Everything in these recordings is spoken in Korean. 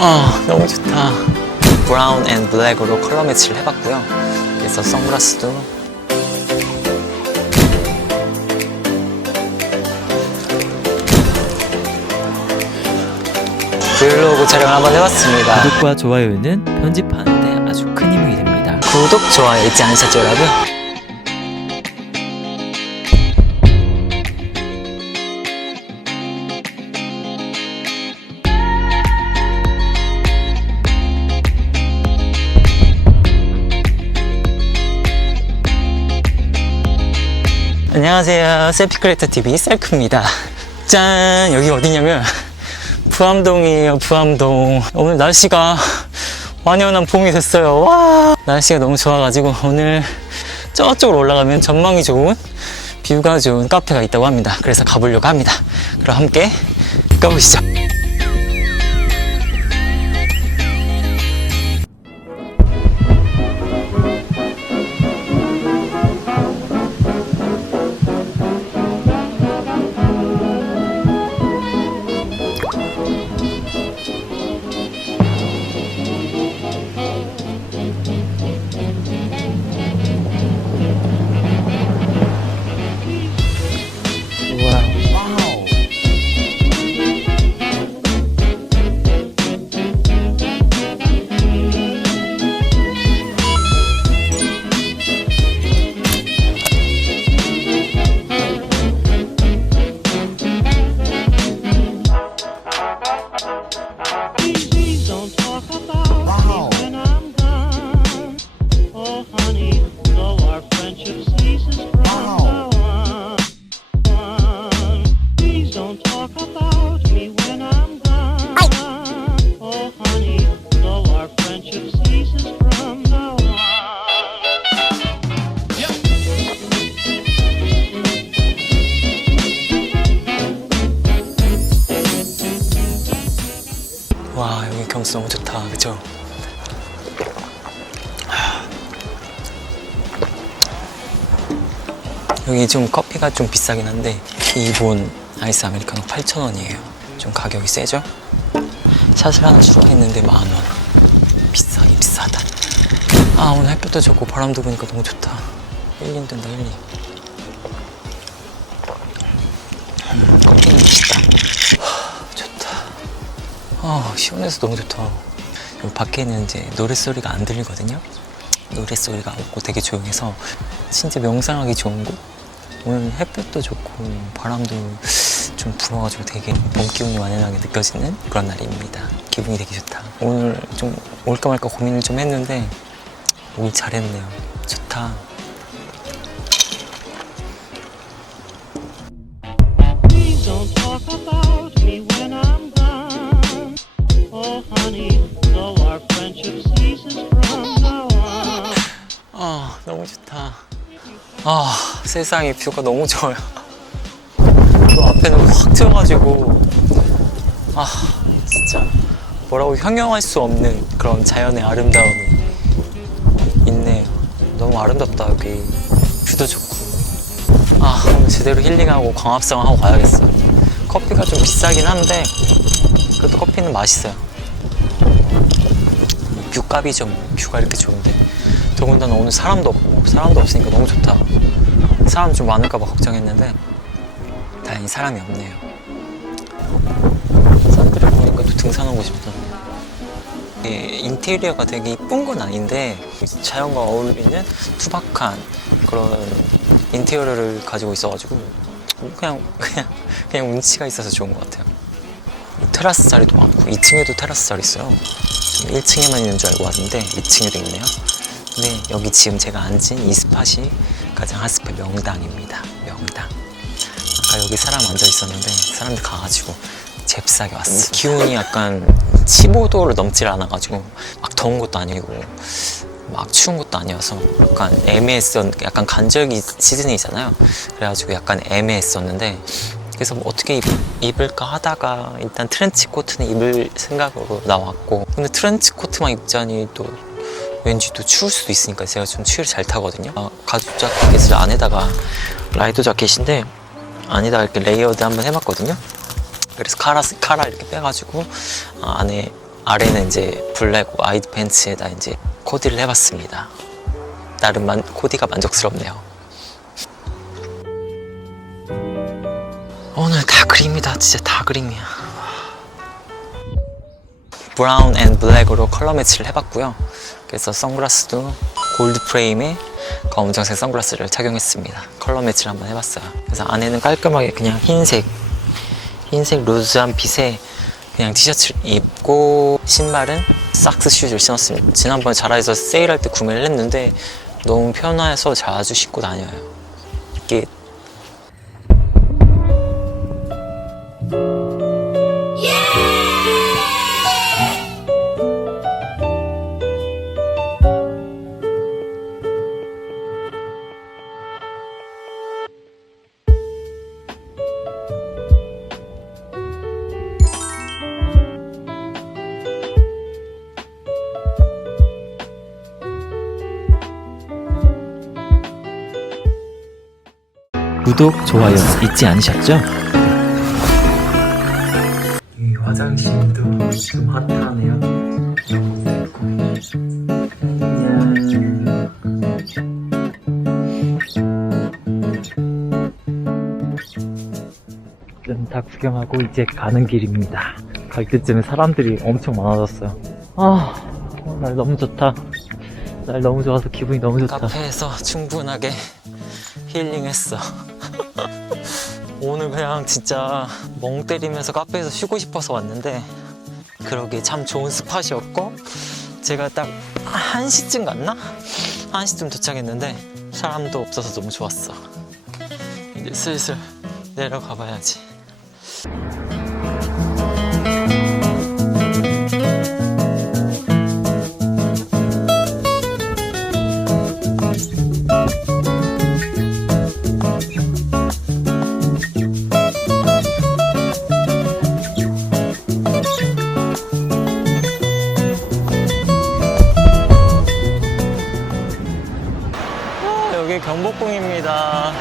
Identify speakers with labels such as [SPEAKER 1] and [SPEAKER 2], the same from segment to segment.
[SPEAKER 1] 아 너무 좋다 브라운 앤 블랙으로 컬러 매치를 해봤고요 그래서 선글라스도 브이로그 촬영을 한번 해봤습니다
[SPEAKER 2] 구독과 좋아요는 편집하는데 아주 큰 힘이 됩니다.
[SPEAKER 1] 구독, 좋아요 잊지 않으셨죠 여러분? 안녕하세요. 셀피 크리에이터 TV 셀크입니다. 짠! 여기 어디냐면 부암동이에요 부암동. 오늘 날씨가 완연한 봄이 됐어요. 와! 날씨가 너무 좋아가지고 오늘 저쪽으로 올라가면 전망이 좋은 뷰가 좋은 카페가 있다고 합니다. 그래서 가보려고 합니다. 그럼 함께 가보시죠 경치 너무 좋다. 그쵸? 여기 좀 커피가 좀 비싸긴 한데 기본 아이스 아메리카노 8,000원이에요. 좀 가격이 세죠? 샷을 하나 추가했는데 만원. 비싸긴 비싸다. 아 오늘 햇볕도 좋고 바람도 부니까 너무 좋다. 힐링 된다 힐링 아 시원해서 너무 좋다. 여기 밖에는 이제 노랫소리가 안 들리거든요. 노랫소리가 없고 되게 조용해서 진짜 명상하기 좋은 곳? 오늘 햇볕도 좋고 바람도 좀 불어가지고 되게 봄 기운이 완연하게 느껴지는 그런 날입니다. 기분이 되게 좋다. 오늘 좀 올까 말까 고민을 좀 했는데 오길 잘했네요. 좋다 아 세상에 뷰가 너무 좋아요. 저 앞에는 확 트여가지고 아 진짜 뭐라고 형용할 수 없는 그런 자연의 아름다움이 있네요 너무 아름답다 여기. 뷰도 좋고. 아 오늘 제대로 힐링하고 광합성하고 가야겠어요. 커피가 좀 비싸긴 한데 그래도 커피는 맛있어요. 뷰값이죠 뭐. 뷰가 이렇게 좋은데. 더군다나 오늘 사람도 없고 사람도 없으니까 너무 좋다 사람 좀 많을까봐 걱정했는데 다행히 사람이 없네요. 사람들을 보니까 또 등산하고 싶다. 이 인테리어가 되게 이쁜 건 아닌데 자연과 어울리는 투박한 그런 인테리어를 가지고 있어가지고 그냥 그냥 그냥 운치가 있어서 좋은 것 같아요. 테라스 자리도 많고 2층에도 테라스 자리 있어요. 1층에만 있는 줄 알고 왔는데 2층에도 있네요. 근데 여기 지금 제가 앉은 이 스팟이 가장 핫스팟 명당입니다. 명당. 아까 여기 사람 앉아 있었는데 사람들 가가지고 잽싸게 왔어. 기온이 약간 15도를 넘질 않아가지고 막 더운 것도 아니고 막 추운 것도 아니어서 약간 애매했었, 약간 간절기 시즌이잖아요. 그래가지고 약간 애매했었는데 그래서 뭐 어떻게 입, 입을까 하다가 일단 트렌치 코트는 입을 생각으로 나왔고 근데 트렌치 코트만 입자니 또 왠지 또 추울 수도 있으니까 제가 좀 추위를 잘 타거든요 아, 가죽 자켓을 안에다가 라이더 자켓인데 안에다가 이렇게 레이어드 한번 해봤거든요 그래서 카라, 카라 이렇게 빼가지고 아, 안에 아래는 이제 블랙 와이드 팬츠에다 이제 코디를 해봤습니다. 나름 만, 코디가 만족스럽네요. 오늘 다 그림이다. 진짜 다 그림이야. 브라운 앤 블랙으로 컬러 매치를 해봤고요. 그래서 선글라스도 골드 프레임에 검정색 선글라스를 착용했습니다. 컬러 매치를 한번 해봤어요. 그래서 안에는 깔끔하게 그냥 흰색, 흰색 루즈한 핏에 그냥 티셔츠를 입고 신발은 삭스 슈즈를 신었습니다. 지난번에 자라에서 세일할 때 구매를 했는데 너무 편해서 자주 신고 다녀요. 이게
[SPEAKER 2] 구독, 좋아요 잊지 않으셨죠?
[SPEAKER 1] 이 화장실도 좀 핫하네요.
[SPEAKER 2] 다 구경하고 이제 가는 길입니다. 갈 때쯤에 사람들이 엄청 많아졌어요. 아, 어, 날 너무 좋다. 날 너무 좋아서 기분이 너무 좋다.
[SPEAKER 1] 카페에서 충분하게 힐링했어. 오늘 그냥 진짜 멍 때리면서 카페에서 쉬고 싶어서 왔는데 그러게 참 좋은 스팟이었고 제가 딱 1시쯤 갔나? 1시쯤 도착했는데 사람도 없어서 너무 좋았어. 이제 슬슬 내려가 봐야지. 경복궁입니다.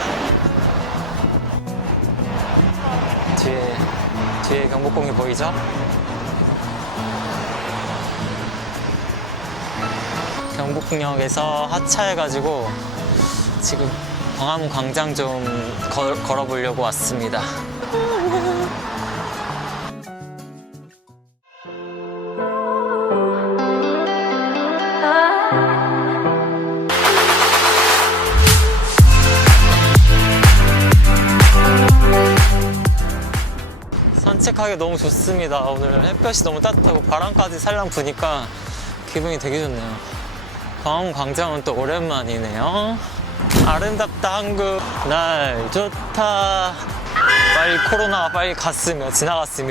[SPEAKER 1] 뒤에 뒤에 경복궁이 보이죠? 경복궁역에서 하차해가지고 지금 광화문 광장 좀 걸, 걸어보려고 왔습니다. 산책하기 너무 좋습니다. 오늘 햇볕이 너무 따뜻하고 바람까지 살랑 부니까 기분이 되게 좋네요. 광화문 광장은 또 오랜만이네요. 아름답다 한국 날 좋다. 빨리 코로나가 빨리 갔으면 지나갔으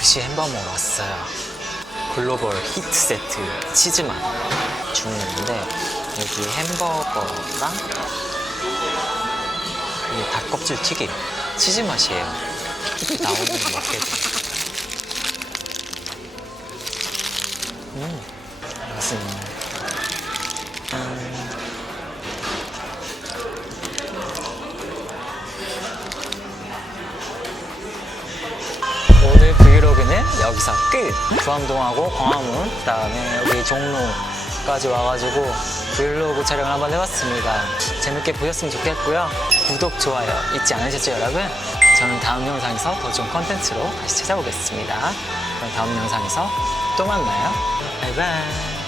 [SPEAKER 1] 면. KFC 햄버거 먹으러 왔어요. 글로벌 히트 세트 치즈만 주문했는데 여기 햄버거랑 이게 닭껍질 튀김 치즈 맛이에요. 먹게 돼. 음, 맛있네. 음. 여기서 끝! 부암동하고 광화문, 그 다음에 여기 종로까지 와가지고 브이로그 촬영을 한번 해봤습니다. 재밌게 보셨으면 좋겠고요. 구독, 좋아요 잊지 않으셨죠, 여러분? 저는 다음 영상에서 더 좋은 컨텐츠로 다시 찾아오겠습니다. 그럼 다음 영상에서 또 만나요. 바이바이.